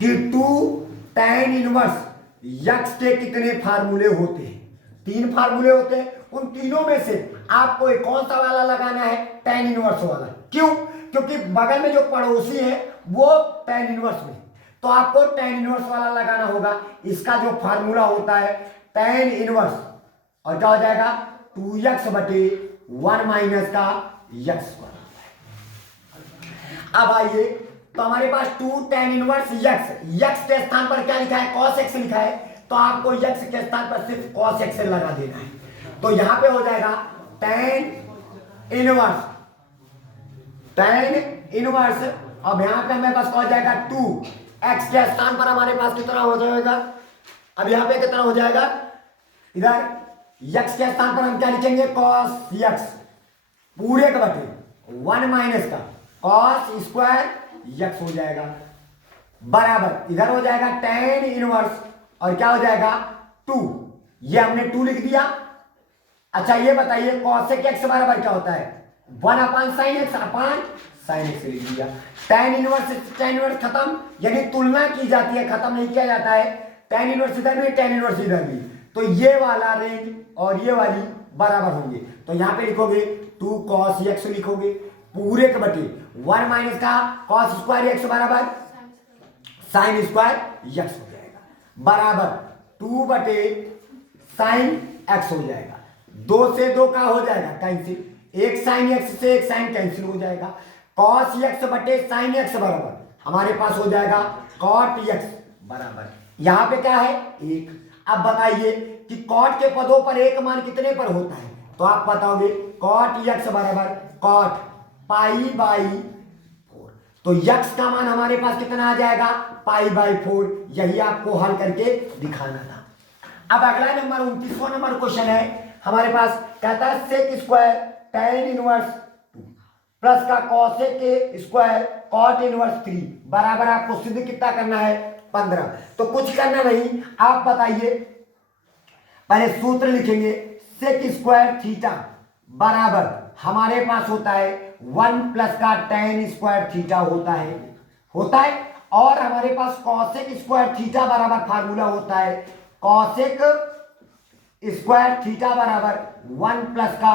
कि 2 tan इनवर्स x के कितने फार्मूले होते हैं, 3 फार्मूले होते हैं। उन तीनों में से आपको एक कौन सा वाला लगाना है, tan इनवर्स वाला। क्यों? क्योंकि बगल में जो पड़ोसी है वो tan इनवर्स में, तो आपको tan इनवर्स वाला लगाना होगा। इसका जो फार्मूला होता है tan इनवर्स, और क्या हो जाएगा 2x बटे 1 माइनस का x स्क्वायर। अब आइए, तो हमारे पास 2 tan इनवर्स x के स्थान पर क्या लिखा है, cos x लिखा है, तो आपको x के स्थान पर सिर्फ cos x लगा देना है। तो यहां पे हो जाएगा tan इनवर्स, अब यहां पे हमारे पास हो जाएगा 2x के स्थान पर हमारे पास कितना हो जाएगा, अब यहां पे कितना हो जाएगा, इधर x के स्थान पर हम क्या लिखेंगे, cos x पूरे का बटे 1 माइनस का cos स्क्वायर x हो जाएगा, बराबर इधर हो जाएगा tan इनवर्स, और क्या हो जाएगा 2, ये हमने 2 लिख दिया। अच्छा ये बताइए cosec x बराबर क्या होता है, 1 अपान साइन x, अपान साइन x लिख दिया। tan इनवर्स खत्म, यानी तुलना की जाती है, खत्म नहीं किया जाता है। tan इनवर्स इधर भी, tan इनवर्स इधर भी, तो ये वाला रेंज और ये वाली बराबर होंगे। तो यहां पे लिखोगे 2 cos x लिखोगे पूरे के बटे 1 माइनस का cos स्क्वायर x बराबर साइन स्क्वायर x हो जाएगा, बराबर 2 बटे साइन x हो जाएगा। 2 से 2 का हो जाएगा कैंसिल, एक साइन x से एक साइन कैंसिल हो जाएगा। cos x बटे साइन x बराबर हमारे पास हो जाएगा cot x बराबर, यहां पे क्या है 1। अब बताइए कि cot के पदों पर एक मान कितने पर होता है, तो आप बताओगे cot x बराबर cot पाई बाई 4, तो x का मान हमारे पास कितना आ जाएगा, पाई बाई 4। यही आपको हल करके दिखाना था। अब अगला नंबर 29वां नंबर क्वेश्चन है हमारे पास, कहता है sec square tan inverse 2 plus का cosec के स्क्वायर cot इनवर्स 3 बराबर आपको सिद्ध कितना करना है, 15। तो कुछ करना नहीं, आप बताइए, पहले सूत्र लिखेंगे, सेक स्क्वायर थीटा बराबर हमारे पास होता है 1 प्लस का tan स्क्वायर थीटा होता है, और हमारे पास cosec स्क्वायर थीटा बराबर फार्मूला होता है cosec स्क्वायर थीटा बराबर 1 प्लस का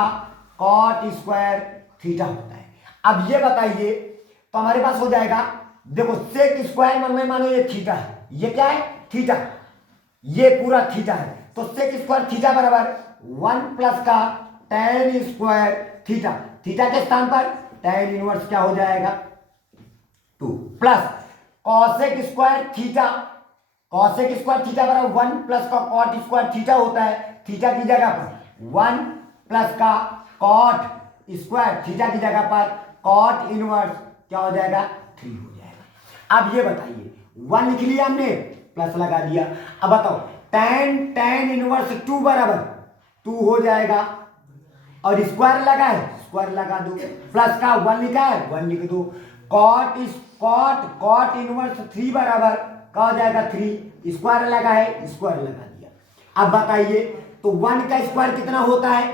cot स्क्वायर थीटा होता है। अब ये बताइए, तो हमारे पास हो जाएगा, देखो सेक स्क्वायर मन में मानो ये थीटा है, ये क्या है थीटा, ये पूरा थीटा है, तो सेक स्क्वायर थीटा बराबर 1 प्लस का tan स्क्वायर थीटा, थीटा के स्थान पर tan इनवर्स क्या हो जाएगा 2 plus cosec square theta, cosec square theta बराबर 1 प्लस का cot स्क्वायर थीटा होता है, थीटा की जगह पर 1 प्लस का cot स्क्वायर थीटा की जगह पर cot इनवर्स क्या हो जाएगा 3 हो जाएगा। अब ये बताइए 1 लिख लिया हमने, प्लस लगा दिया। अब बताओ tan इनवर्स 2 बराबर 2 हो जाएगा, और स्क्वायर लगा है, स्क्वायर लगा दो, प्लस का 1 लिखा है 1 लिख दो, cot इनवर्स 3 बराबर क्या हो जाएगा 3, स्क्वायर लगा है, स्क्वायर लगा दिया। अब बताइए, तो 1 का स्क्वायर कितना होता है,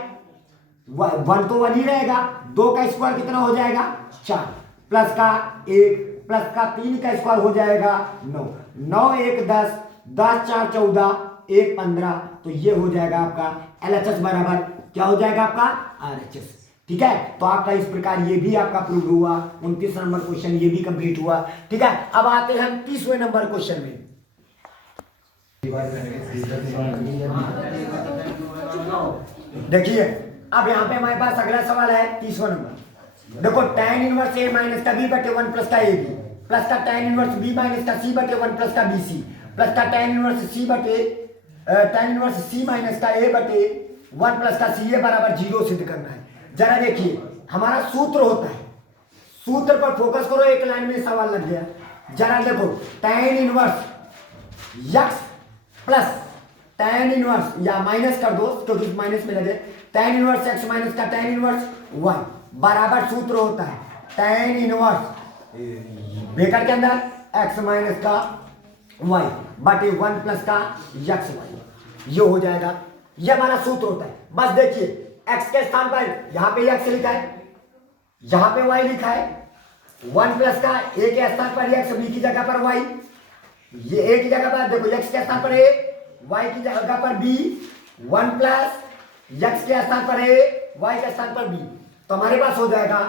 1 तो 1 ही रहेगा, 2 का स्क्वायर कितना हो जाएगा 4, प्लस का 1 प्लस का 3 का स्क्वायर हो जाएगा 9, 9 1 10, 10 4 14, 1 15, तो ये हो जाएगा आपका LHS बराबर क्या हो जाएगा आपका RHS। ठीक है, तो आपका इस प्रकार ये भी आपका प्रूव हुआ, 29 नंबर क्वेश्चन ये भी कंप्लीट हुआ। ठीक है, अब आते हैं हम 30वें नंबर क्वेश्चन में। देखिए अब यहाँ पे हमारे पास अगला सवाल है 30वां नंबर। देखो tan इनवर्स a माइनस का b बटे 1 प्लस का ab प्लस का tan इनवर्स b माइनस का c बटे 1 प्लस का bc प्लस का tan इनवर्स c माइनस का a बटे 1 प्लस का ca बराबर 0 सिद्ध करना है। जरा देखिए, हमारा सूत्र होता है, सूत्र पर फोकस करो, एक लाइन में सवाल लग गया। जरा देखो tan inverse x plus tan inverse, या माइनस कर दो क्योंकि माइनस में लगे, tan इनवर्स x माइनस का tan इनवर्स 1 बराबर सूत्र होता है tan इनवर्स ब्रैकेट के अंदर x माइनस का y बटे 1 प्लस का यक्स वाई, ये हो जाएगा। ये हमारा सूत्र होता है। बस देखिए x के स्थान पर यहाँ पे x लिखा है, यहाँ पे y लिखा है, 1 प्लस का a के स्थान पर x, b की जगह पर y, ये a की जगह पर देखो x के स्थान पर a, y की जगह पर b, 1 प्लस x के स्थान पर a, y के स्थान पर b, तो हमारे पास हो जाएगा।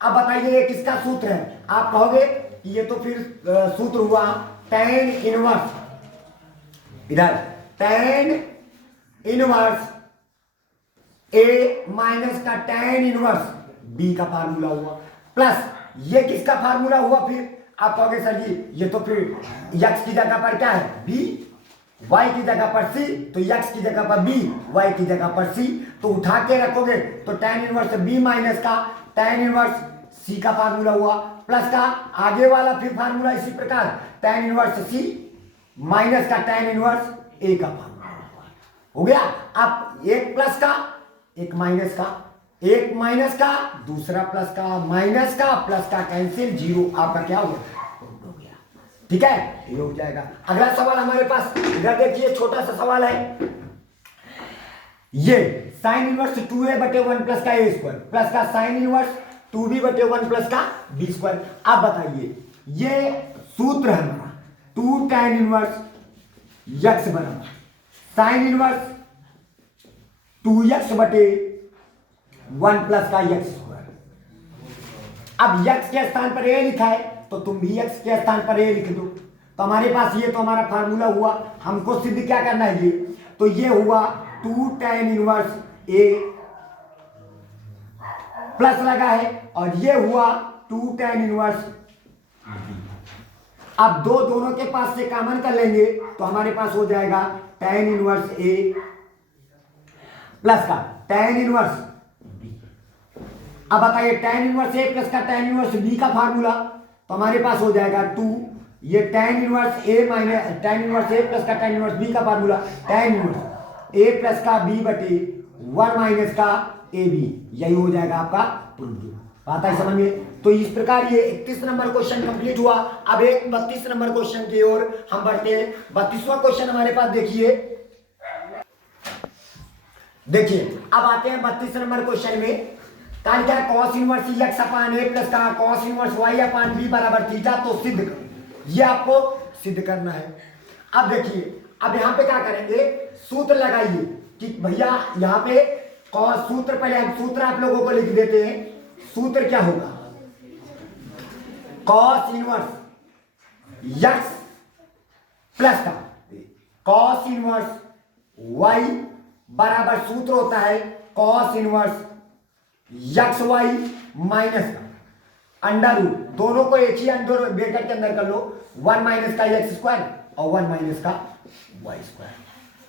अब बताइए ये किसका सूत्र है? आप कहोगे कि ये तो फिर सूत्र हुआ tan इनवर्स, इधर tan इनवर्स a माइनस का tan इनवर्स b का फार्मूला हुआ, प्लस ये किसका फार्मूला हुआ? फिर आप कहोगे सर जी ये तो फिर x की जगह पर क्या है b, y की जगह पर c, तो x की जगह पर b, y की जगह पर c, तो उठा के रखोगे तो tan इनवर्स b माइनस का tan इनवर्स c का फार्मूला हुआ, प्लस का आगे वाला फिर फार्मूला इसी प्रकार tan इनवर्स c माइनस का tan इनवर्स a का फार्मूला हुआ। हो गया। अब एक प्लस का एक माइनस का, एक माइनस का दूसरा प्लस का, माइनस का प्लस का कैंसिल, जीरो, आपका क्या हो गया? ठीक है, ये हो जाएगा। अगला सवाल हमारे पास इधर देखिए, छोटा सा सवाल है। ये साइन इनवर्स 2a बटे 1 प्लस का a स्क्वायर प्लस का साइन इनवर्स 2b बटे 1 प्लस का b स्क्वायर। आप बताइए ये सूत्र है हमारा 2 tan इनवर्स x बराबर साइन इनवर्स 2x बटे 1 प्लस का x स्क्वायर। अब x के स्थान पर a लिखा है तो तुम भी x के स्थान पर a लिख दो, तो हमारे पास ये तो हमारा फार्मूला हुआ। हमको सिद्ध क्या करना है? ये तो ये हुआ 2 tan इनवर्स a प्लस लगा है, और ये हुआ 2 tan इनवर्स b। अब दोनों के पास से कॉमन कर लेंगे तो हमारे पास हो जाएगा tan इनवर्स a प्लस का tan इनवर्स b। अब बताइए tan इनवर्स a प्लस का tan इनवर्स b का फार्मूला, तो हमारे पास हो जाएगा 2, ये tan inverse a minus tan inverse a plus का tan इनवर्स b का formula tan inverse a plus का b बटे 1 माइनस का ab, यही हो जाएगा आपका प्रूफ। बात है समझ में? तो इस प्रकार ये 31 नंबर क्वेश्चन कंप्लीट हुआ। अब एक 32 नंबर क्वेश्चन की ओर हम बढ़ते हैं। 32वां क्वेश्चन हमारे पास देखिए, अब आते हैं 32 नंबर क्वेश्चन में। क्या क्या cos inverse x upon a plus का cos इनवर्स y अपान b बराबर थीटा, तो सिद्ध करो। ये आपको सिद्ध करना है। अब देखिए, अब यहाँ पे क्या करेंगे, सूत्र लगाइए कि भैया यहाँ पे cos सूत्र, पहले हम सूत्र आप लोगों को लिख देते हैं। सूत्र क्या होगा? cos इनवर्स x प्लस का cos इनवर्स y बराबर सूत्र होता है cos inverse x y minus का अंडर रूट, दोनों को एक ही अंडर ब्रैकेट के अंदर कर लो, 1 माइनस का एक्स स्क्वायर और 1 माइनस का वाई स्क्वायर।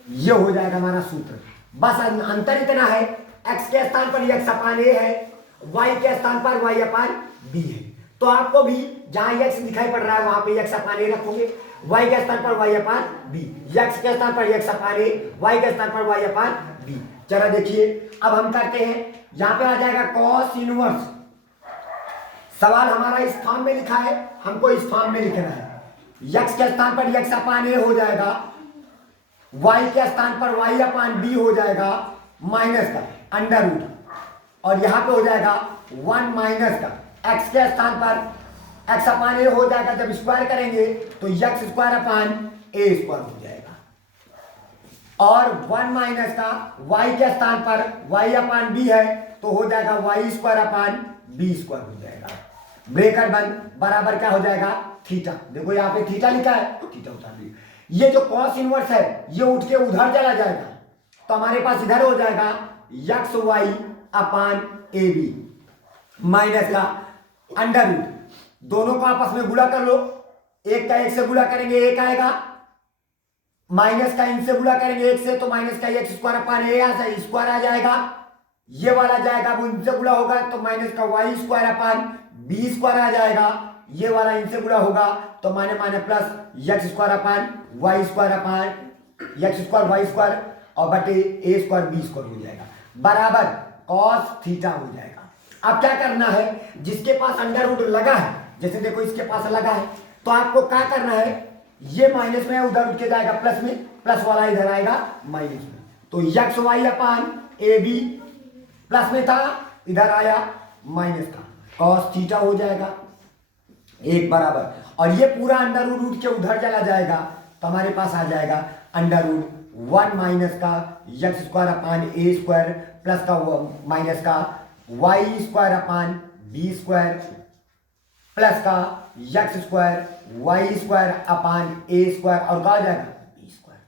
ये हो जाएगा हमारा सूत्र। बस अंतर इतना है, एक्स के स्थान पर एक्स अपान ए है, वाई के स्थान पर वाई अपान बी है। तो आपको भी जहां एक्स दिखाई पड़ रहा है वहां पे एक्स अपान ए रखोगे, वाई के स्थान पर वाई अपान बी, एक्स के स्थान पर एक्स अपान ए, वाई के स्थान पर वाई अपान बी। जरा देखिए, अब हम करते हैं, यहां पे आ जाएगा cos इनवर्स। सवाल हमारा इस फॉर्म में लिखा है, हमको इस फॉर्म में लिखना है। x के स्थान पर x अपान ए हो जाएगा, y के स्थान पर y अपान बी हो जाएगा, माइनस का अंडर रूट, और यहां पे हो जाएगा 1 माइनस का x के स्थान पर x अपान ए हो जाएगा। जब स्क्वायर करेंगे तो x स्क्वायर अपान ए स्क्वायर हो जाएगा, और 1 माइनस का y के स्थान पर y अपान बी है तो हो जाएगा y square upon B square हो जाएगा। ब्रैकेट बंद, बराबर क्या हो जाएगा? थीटा। देखो यहाँ पे थीटा लिखा है तो थीटा उतार लीजिए। ये जो cos इनवर्स है ये उठ के उधर चला जाएगा, तो हमारे पास इधर हो जाएगा एक्स वाई अपान ए बी माइनस का अंडर रूट, दोनों को आपस में गुणा कर लो, एक का एक से गुणा करेंगे एक आएगा, माइनस का इनसे गुणा करेंगे एक से तो माइनस का एक्स स्क्वायर अपान ए स्क्वायर आ जाएगा, ये वाला जाएगा वो इनसे गुणा होगा तो माइनस का Y square upon B square आ जाएगा, ये वाला इनसे गुणा होगा तो minus minus plus X square upon Y square upon X square Y square और बटे ए स्क्वायर बी स्क्वायर हो जाएगा, बराबर कॉस थीटा हो जाएगा। अब क्या करना है, जिसके पास अंडर रूट लगा है जैसे देखो इसके पास लगा है, तो आपको क्या करना है, ये माइनस में है, उधर उठ के जाएगा प्लस में, प्लस वाला इधर आएगा माइनस में। तो यक्स वाई अपान ए बी प्लस में था, इधर आया माइनस का, कॉस थीटा हो जाएगा एक बराबर, और ये पूरा अंडर रूट उठ के उधर चला जाएगा, तो हमारे पास आ जाएगा अंडर रूट 1 माइनस का यक्स स्क्वायर अपान ए स्क्वायर प्लस का माइनस का Y square upon B square plus का X square Y square upon ए स्क्वायर, और कहा जाएगा बी स्क्वायर,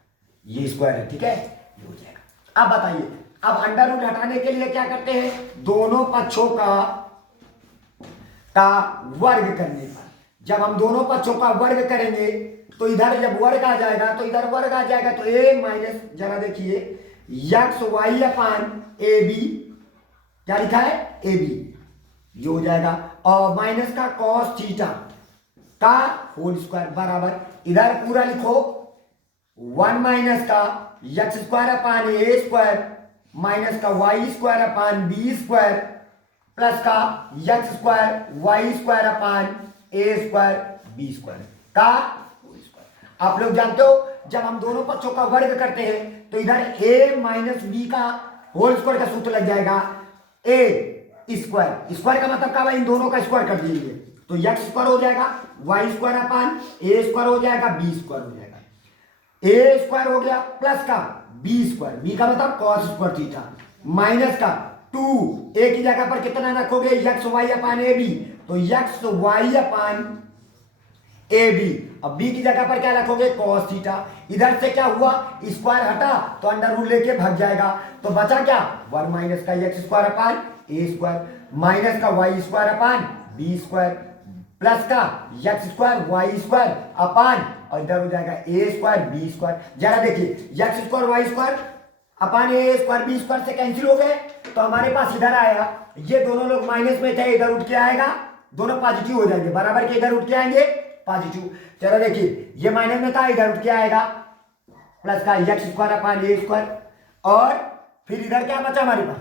ये स्क्वायर है, ठीक है, ये हो जाएगा। अब बताइए, अब अंडर रूट हटाने के लिए क्या करते हैं, दोनों पक्षों का वर्ग करने पर, जब हम दोनों पक्षों का वर्ग करेंगे तो इधर जब वर्ग आ जाएगा तो इधर वर्ग आ जाएगा, तो ए माइनस, जरा देखिए, यक्स वाई अपान ए बी, क्या लिखा है, ए बी, ये हो जाएगा, और माइनस का कॉस थीटा का होल स्क्वायर बराबर, इधर पूरा लिखो 1 माइनस का यक्स स्क्वायर अपान ए स्क्वायर माइनस का Y square upon B square plus का X square Y square upon ए स्क्वायर बी स्क्वायर का होल स्क्वायर। आप लोग जानते हो जब हम दोनों पक्षों का वर्ग करते हैं तो इधर ए माइनस बी का होल स्क्वायर का सूत्र लग जाएगा, ए स्क्वायर, स्क्वायर का मतलब क्या भाई, इन दोनों का स्क्वायर कर दीजिए, तो यक्स स्क्वायर हो जाएगा, वाई स्क्वायर अपान ए स्क्वायर हो जाएगा, बी स्क्वायर हो जाएगा, ए स्क्वायर हो गया प्लस का बी स्क्वायर, बी का मतलब कॉस स्क्वायर थीटा, माइनस का 2, ए की जगह पर कितना रखोगे, यक्स वाई अपान ए बी, तो यक्स वाई अपान ए बी, अब बी की जगह पर क्या रखोगे, कॉस थीटा, इधर से क्या हुआ, स्क्वायर हटा तो अंडर रूट लेके भाग जाएगा, तो बचा क्या, 1 माइनस का यक्स स्क्वायर अपान ए स्क्वायर माइनस का Y square upon B square plus का X square Y square upon, और इधर हो जाएगा ए स्क्वायर बी स्क्वायर। जरा देखिए, X square Y square upon ए स्क्वायर बी स्क्वायर से कैंसिल हो गए, तो हमारे पास इधर आएगा, ये दोनों लोग माइनस में थे, इधर उठ के आएगा, दोनों पॉजिटिव हो जाएंगे, बराबर के इधर उठ के आएंगे पॉजिटिव। चलो देखिए, ये माइनस में था, इधर उठ के आएगा प्लस का यक्स स्क्वायर अपान ए स्क्वायर, और फिर इधर क्या बचा हमारे पास,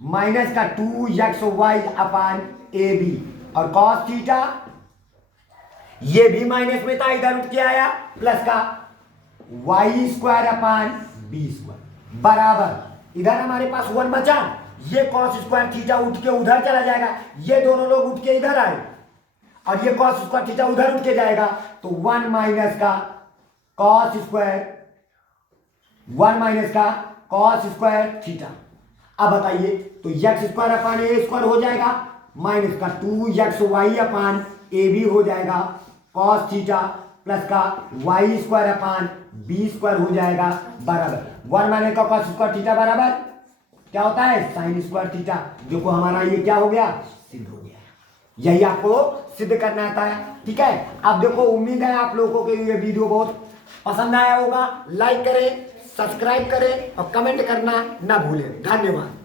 माइनस का 2 यक्स वाई अपान ए बी, और कॉस थीटा ये भी माइनस में था, इधर उठ के आया प्लस का Y square upon B square बराबर, इधर हमारे पास 1 बचा, ये कॉस स्क्वायर थीटा उठ के उधर चला जाएगा, ये दोनों लोग उठ के इधर आए, और ये कॉस स्क्वायर थीटा उधर उठ के जाएगा, तो 1 माइनस का कॉस स्क्वायर, 1 माइनस का कॉस स्क्वायर थीटा। अब बताइए, तो यक्स स्क्वायर अपान ए स्क्वायर हो जाएगा, माइनस का 2 यक्स वाई अपान ए बी हो जाएगा, कॉस थीटा प्लस का Y square upon B square हो जाएगा बराबर, 1 माइनस का कॉस स्क्वायर थीटा बराबर क्या होता है, साइन स्क्वायर थीटा, जो को हमारा ये क्या हो गया, सिद्ध हो गया। यही आपको सिद्ध करना आता है, ठीक है। अब देखो, उम्मीद है आप लोगों को ये वीडियो बहुत पसंद आया होगा, लाइक करें, सब्सक्राइब करें और कमेंट करना ना भूलें। धन्यवाद।